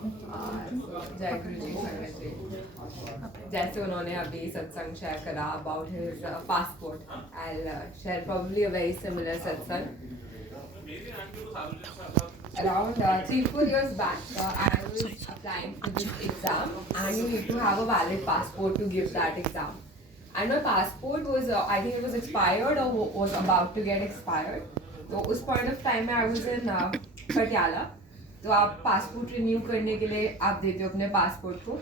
जय गुरु जी संगत जी। जैसे उन्होंने अभी सत्संग शेयर करा about his passport, I share probably a very similar satsang. Around 3-4 years back, I was applying for this exam, and you need to have a valid passport to give that exam. And my passport was, I think it was expired or was about to get expired. तो उस point of time में I was in Patiala. तो आप passport renew करने के लिए आप देते हो अपने पासपोर्ट को.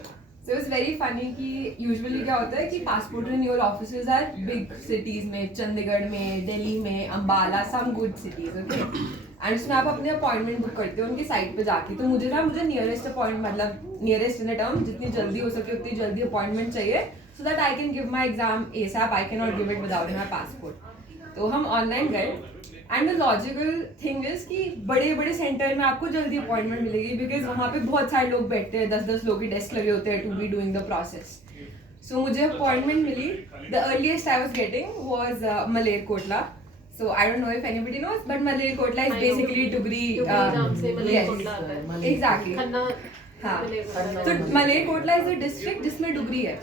सो इट्स वेरी फनी कि यूजुअली क्या होता है कि passport renewal offices are big cities में, चंडीगढ़ में, दिल्ली में, Ambala, some good cities, okay. And उसमें आप अपने अपॉइंटमेंट बुक करते हो उनकी साइट पे जाके. तो मुझे नियरेस्ट अपॉइंटमेंट, मतलब नियरेस्ट इन टर्म जितनी जल्दी हो सके उतनी जल्दी अपॉइंटमेंट चाहिए, so that I can give my exam ASAP. I can not give it without my passport. तो हम ऑनलाइन गए. And the logical thing is कि बड़े बड़े सेंटर में आपको जल्दी अपॉइंटमेंट मिलेगी, बिकॉज वहाँ पे बहुत सारे लोग बैठते हैं, 10-10 लोग के डेस्क लगे होते हैं to be doing the process. So मुझे अपॉइंटमेंट मिली. The earliest I was getting was Malerkotla. So I don't know if anybody knows, but Malerkotla is basically Dugri. Exactly. हाँ. तो मलेरकोटला इज अ डिस्ट्रिक्ट जिसमें डुगरी है.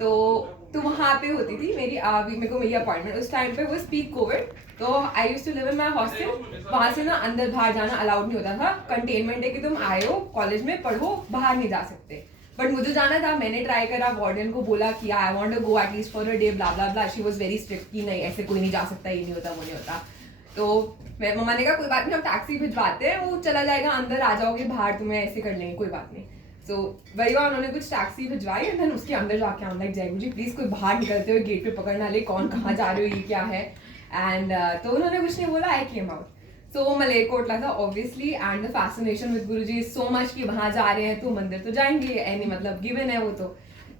तो वहाँ पे होती थी मेरे को मेरी अपॉइंटमेंट. उस टाइम पे वो पीक कोविड. तो I used to live in my hostel. वहाँ से ना अंदर बाहर जाना अलाउड नहीं होता था. कंटेनमेंट है कि तुम आए हो कॉलेज में पढ़ो, बाहर नहीं जा सकते. बट मुझे जाना था. मैंने ट्राई करा, वार्डन को बोला कि I want to go at least for a day, blah blah blah. She was very strict कि नहीं ऐसे कोई नहीं जा सकता, ये नहीं होता वो नहीं होता. तो मम्मा ने कहा कोई बात नहीं, हम टैक्सी भिजवाते हैं, वो चला जाएगा, अंदर आ जाओगे, बाहर तुम्हें ऐसे कर लेंगे, कोई बात नहीं. सो वही हुआ, उन्होंने कुछ टैक्सी भिजवाई. एंड देन उसके अंदर जाके हम लाइक, जय जी प्लीज कोई बाहर निकलते हुए गेट पे पकड़ना ले, कौन कहाँ जा रहे हो, ये क्या है. एंड तो उन्होंने कुछ नहीं बोला. आई केम आउट. सो मलेरकोटला था obviously. And the fascination with Guruji is so much कि वहाँ जा रहे हैं तो मंदिर तो जाएंगे, एनी मतलब गिवन है वो.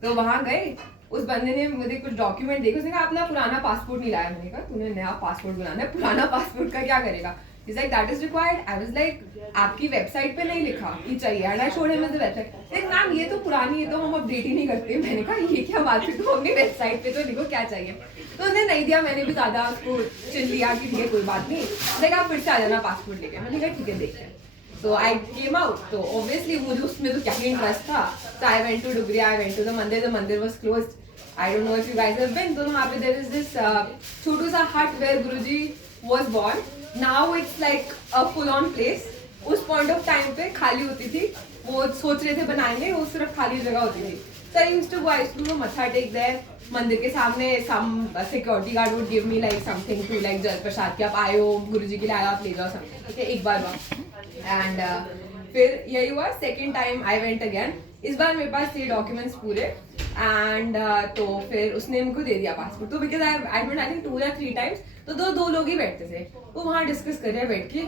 तो वहाँ गए. उस बंदे ने मुझे कुछ डॉक्यूमेंट देखे. उसने कहा अपना पुराना पासपोर्ट नहीं लाया. मैंने कहा तूने नया पासपोर्ट बनाना है, पुराना पासपोर्ट का क्या करेगा. He's like that is required. I was like आपकी वेबसाइट पे नहीं लिखा कि चाहिए. And I showed him the website. Like ma'am ये तो पुरानी है, तो हम अपडेट ही नहीं करते. मैंने कहा ये क्या बात है, तो अपनी वेबसाइट पे तो लिखो क्या चाहिए. तो उसने नहीं दिया. मैंने भी ज़्यादा उसको चिल लिया कि ठीक है कोई बात नहीं. लाइक आप फिर से आ जाना पासपोर्ट लेके. मैंने कहा ठीक है देखते हैं. So I came out. तो obviously मुझे उसमें तो क्या ही इंटरेस्ट था. So I went to Dugri. I went to the मंदिर. The मंदिर was closed. I don't know if you guys have been. तो वहाँ पे there is this छोटू सा hut where Guruji was born. Now it's like a full on place. उस point of time पे खाली होती थी. वो सोच रहे थे बनाएंगे, वो सिर्फ खाली जगह होती थी. So I used to do matha take there. मंदिर के सामने some security guard would give me like something to like जल प्रसाद कि आप आए हो, गुरुजी के लिए आए हो, आप ले जाओ something. ठीक है, एक बार हुआ. एंड फिर यही हुआ. Second time I went again. इस बार मेरे पास थे डॉक्यूमेंट्स पूरे. एंड तो फिर उसने मुझको दे दिया पासपोर्ट. तो बिकॉज आई थिंक 2 या 3 टाइम्स. तो दो लोग ही बैठते थे. वो वहाँ डिस्कस कर रहे हैं बैठ के,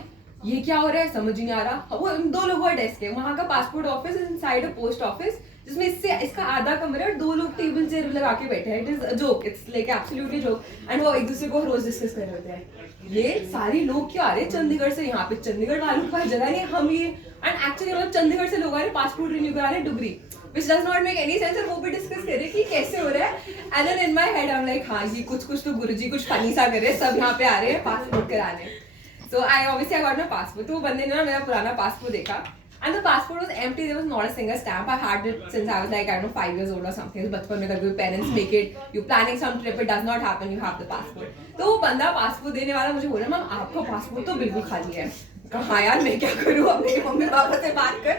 ये क्या हो रहा है समझ ही नहीं आ रहा. वो 2 लोगों का डेस्क है. वहाँ का passport office is inside a post office, जिसमें इसका आधा कमरा है. 2 लोग टेबल चेयर लगा के बैठे हैं. It is a joke. It's like absolutely joke. And वो एक दूसरे को रोज डिस्कस कर रहे होते हैं. ये सारी लोग क्यों आ रहे हैं चंडीगढ़ से. यहाँ पे चंडीगढ़ वालों का जगह नहीं. हम ये एंड एक्चुअली मतलब चंडीगढ़ से लोग आ रहे हैं पासपोर्ट रिन्यू करा रहे हैं Dugri, which does not make any sense. और वो भी डिस्कस कर रहे कि कैसे हो रहा है. And then in my head I am like हाँ ये कुछ तो गुरुजी कुछ फनी सा कर रहे हैं, सब यहाँ पे आ रहे हैं पासपोर्ट कराने. So I obviously I got my passport. तो वो बंदे ने ना मेरा पुराना पासपोर्ट देखा. And the passport was empty. There was not a single stamp. I had it since I was like I don't know 5 years old or something. बचपन में कभी parents make it. You planning some trip, it does not happen. You have the passport. तो वो बंदा passport देने वाला मुझे बोला मैम आपका पासपोर्ट तो बिल्कुल खाली है. कहा यार मैं क्या करूँ, अपने मम्मी पापा से बात कर.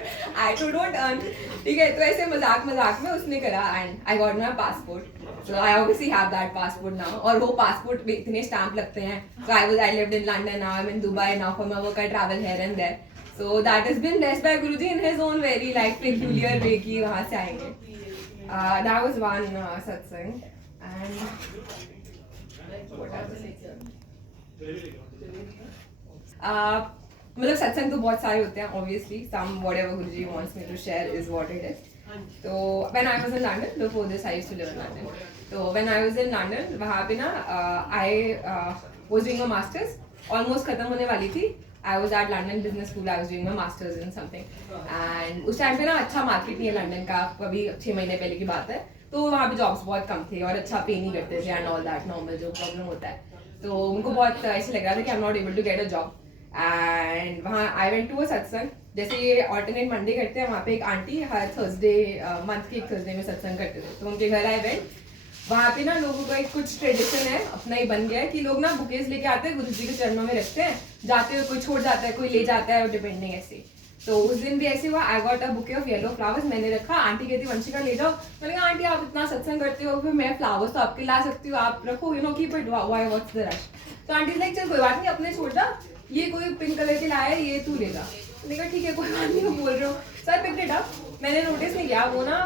I don't earn. ठीक है. तो ऐसे मजाक में उसने करा and I got my passport. So I obviously have that passport now. और वो पासपोर्ट में इतने स्टैम्प लगते हैं. So I lived in London. Now I'm in Dubai. Now for my work I travel here and there. So that has been blessed by Guruji in his own very like peculiar way कि वहाँ से आएंगे. That was one satsang. And what else? मतलब सत्संग तो बहुत सारे होते हैं obviously. Some whatever Guruji wants me to share is what it is. तो when I was in London, before this I used to live in London. तो when I was in London वहाँ पे ना I was doing a masters. Almost खत्म होने वाली थी. I was at London Business School. I was doing my masters in something. And उस time पे ना अच्छा मार्केट नहीं है लंदन का. कभी 6 महीने पहले की बात है. तो वहाँ पे जॉब्स बहुत कम थे और अच्छा पे नहीं करते थे एंड ऑल दैट नॉर्मल जो प्रॉब्लम होता है. तो उनको बहुत ऐसे लग रहा था कि I am not able to get a job. And वहाँ आई वेंट टू अ सत्संग. जैसे ये ऑल्टरनेट मंडे करते हैं, वहाँ पे एक आंटी हर थर्सडे मंथ के एक थर्सडे में सत्संग करते थे, तो उनके घर आई वेंट। वहाँ पे ना लोगों का एक कुछ ट्रेडिशन है, अपना ही बन गया है कि लोग ना बुकेज लेके आते हैं, गुरु जी के चरणों में रखते हैं, जाते हुए कोई छोड़ जाता है, कोई ले जाता है, डिपेंडिंग ऐसे। तो उस दिन भी ऐसे हुआ, I got a bouquet of yellow flowers, मैंने रखा, आंटी कहती वंशिका ले जाओ। मैंने कहा आंटी आप इतना सत्संग करते हो, फिर मैं फ्लावर्स तो आपके ला सकती हूँ, आप रखो, you know keep it, why what's the rush. तो आंटी लाइक चल कोई बात नहीं, अपने छोड़ जा, ये कोई पिंक कलर के लाया है, ये तू ले जा। मैंने कहा ठीक है कोई बात नहीं, मैं बोल रहा हूँ। सर पिक इट अप, मैंने नोटिस नहीं किया, वो ना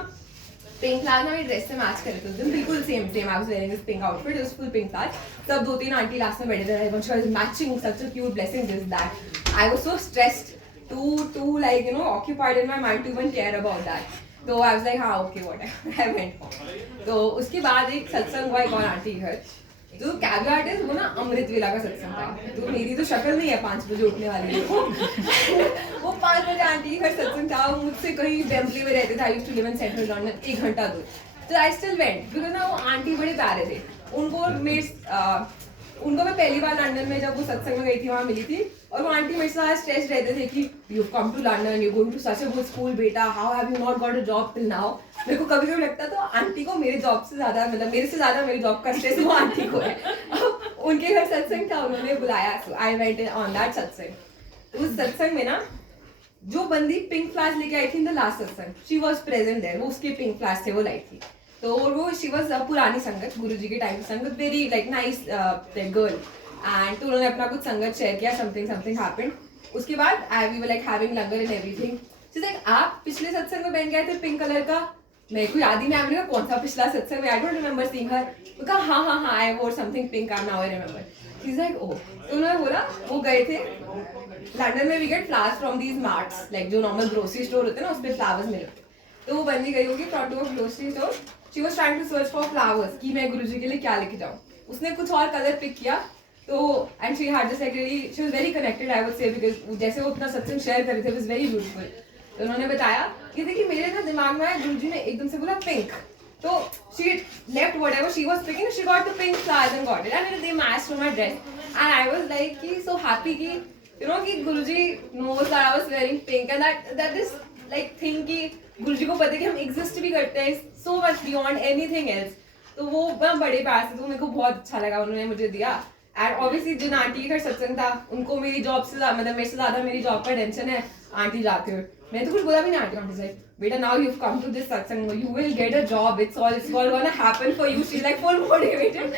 पिंक फ्लावर ना मेरी ड्रेस से मैच कर रहे थे, बिल्कुल same I was wearing this pink outfit, it was full pink flower. तब 2-3 आंटी लास्ट में बैठे थे, one she was matching, such a cute blessing this that. I was so stressed to like you know occupied in my mind to even care about that. तो I was like हाँ okay whatever, I went home. तो उसके बाद एक सत्संग हुआ एक और आंटी के घर, जो कैवियार्ड है वो ना अमृत वेला का सत्संग था। तो मेरी तो शक्ल नहीं है 5 बजे उठने वाली वो 5 बजे आंटी के घर सत्संग था, वो मुझसे कहीं वेम्बली में रहते थे, I used to live in central London, 1 घंटा दूर। तो आई स्टिल वेंट बिकॉज ना वो आंटी बड़े प्यारे थे। उनको मैं पहली बार लंदन में जब वो सत्संग में गई थी वहाँ मिली थी, और वो आंटी मेरे साथ स्ट्रेस रहते थे कि you come to London, you going to such a good school बेटा, how have you not got a job till now. मेरे को कभी कभी लगता तो आंटी को मेरे जॉब से ज्यादा, मतलब मेरे से ज्यादा मेरी जॉब का स्ट्रेस वो आंटी को है। उनके घर सत्संग था, उन्होंने बुलाया, सो आई वेंट ऑन दैट सत्संग। उस सत्संग में ना जो बंदी पिंक फ्लावर्स लेके आई थी इन द लास्ट सत्संग, शी वाज प्रेजेंट देयर, वो उसके पिंक फ्लावर्स थे वो लाई थी। तो वो शी वाज पुरानी संगत, गुरुजी के टाइम की संगत, very like nice girl. And तो उन्होंने अपना कुछ संगत शेयर किया, समथिंग हैपेंड। उसके बाद I we were like having langar and everything. She like आप पिछले सत्संग में पहन गए थे पिंक कलर का, मेरे को याद ही नहीं, मैंने कहा कौन सा पिछला सत्संग में, I don't remember seeing her. वो कहा हाँ I wore something pink, now I remember. She is like oh. तो उन्होंने बोला वो गए थे लंदन में, we get flowers from these marts, like जो नॉर्मल ग्रोसरी स्टोर होते हैं ना, उस पर फ्लावर्स मिलते। तो वो बंदी गई होगी front of grocery store, she was trying to search for flowers कि मैं गुरुजी के लिए क्या लेके जाऊँ। उसने कुछ और कलर पिक किया, तो and she had just like she was very connected I would say, because जैसे वो अपना सत्संग शेयर कर रहे थे, इट वाज वेरी ब्यूटीफुल। तो उन्होंने बताया कि देखिए मेरे ना दिमाग में आया, गुरुजी ने एकदम से बोला पिंक, तो she left whatever she was picking, she got the pink flowers and got it and they matched to my dress. And I was like कि सो हैप्पी कि यू नो कि Guruji knows that I was wearing pink, and that is like thing कि गुरुजी को पता है कि हम exist भी करते हैं so much beyond anything else. तो वो बड़े प्यार से, तो मेरे को बहुत अच्छा लगा उन्होंने मुझे दिया। एंड ऑब्वियसली जिन आंटी के घर सत्संग था, उनको मेरी जॉब से मतलब मेरे से ज्यादा मेरी जॉब का टेंशन है। आंटी जाते हुए मैंने तो कुछ बोला भी नहीं, आंटी लाइक बेटा now you have come to this satsang, you will get a job, it's all gonna happen for you. She like full motivated.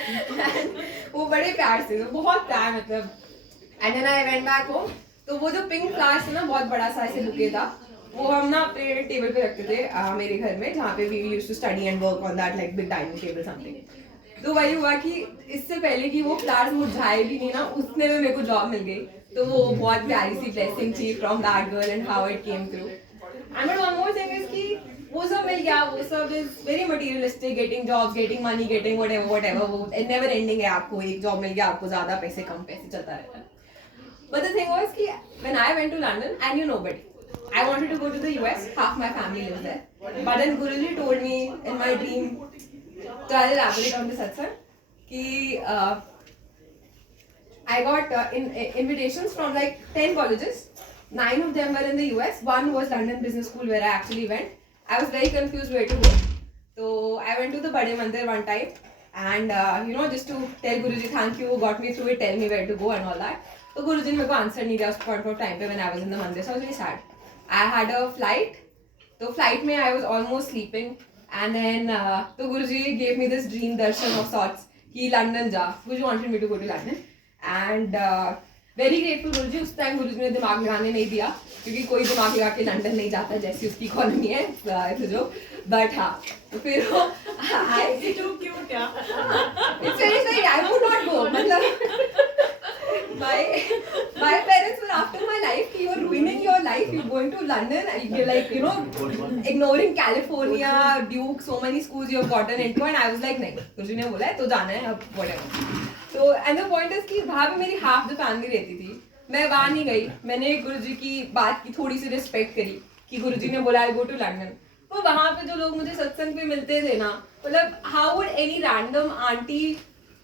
वो बड़े प्यार से, तो बहुत प्यार मतलब। And then I went back home. तो वो जो पिंक फ्लावर्स है ना, बहुत बड़ा सा ऐसे बुके था, वो हम ना अपने टेबल पे रखते थे मेरे घर में, जहाँ पे we used to study and work on that like big dining table something. तो वही हुआ कि इससे पहले कि वो फ्लावर्स मुरझाए भी नहीं ना, उसने में मेरे को जॉब मिल गई। तो वो बहुत प्यारी सी ब्लेसिंग थी from that girl and how it came through. And one more thing is कि वो सब मिल गया, वो सब is very materialistic, getting jobs, getting money, getting whatever, वो नेवर एंडिंग है। आपको एक जॉब मिल गया, आपको ज्यादा पैसे कम पैसे चलता रहता है। But the thing was कि when I went to London, I knew nobody. I wanted to go to the US. Half my family lives there. But then Guruji told me in my dream, so I'll elaborate on this satsang, कि I got invitations from like 10 colleges. 9 of them were in the US. One was London Business School where I actually went. I was very confused where to go. So I went to the Bade Mandir one time, and you know, just to tell Guruji thank you, got me through it, tell me where to go and all that. तो गुरुजी ने मेरे को answer नहीं दिया उस point of time पे when I was in the mandir, so I was very sad. I had a flight, तो flight में I was almost sleeping, and then तो Guruji gave me this dream darshan of sorts कि London जा, Guruji wanted me to go to London. And very grateful Guruji. उस time गुरुजी ने दिमाग लगाने नहीं दिया, क्योंकि कोई दिमाग लगा के लंदन नहीं जाता, जैसी उसकी इकोनॉमी है जो। बट हाँ, तो फिर वो इट्स वेरी सही, आई वुड नॉट गो, मतलब my parents were after my life कि you're ruining your life, you're going to London and you're like, you know, ignoring California, Duke, so many schools you have gotten into, and I was like नहीं, गुरुजी ने बोला है तो जाना है, अब whatever। तो and the point is कि वहाँ पे मेरी half the family रहती थी, मैं वहाँ नहीं गई। मैंने गुरुजी की बात की थोड़ी सी रिस्पेक्ट करी कि गुरुजी ने बोला I go to London। तो वहाँ पे जो लोग मुझे सत्संग पे मिलते थे ना, मतलब how would any random auntie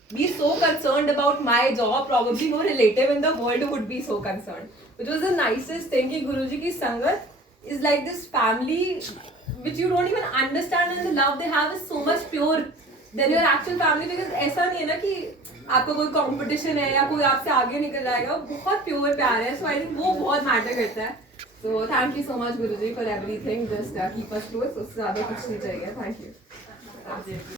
be so concerned about my job? Probably no relative in the world would be so concerned. which was the nicest thing कि गुरुजी की संगत is like this family which you don't even understand, and the love they have is so much pure than your actual family, because ऐसा नहीं है ना कि आपका कोई कंपटीशन है या कोई आपसे आगे निकल जाएगा, बहुत प्योर प्यार है. सो आई थिंक वो बहुत मैटर करता है. So thank you so much Guruji for everything. Just keep us close. उससे ज़्यादा कुछ नहीं चाहिए. Thank you.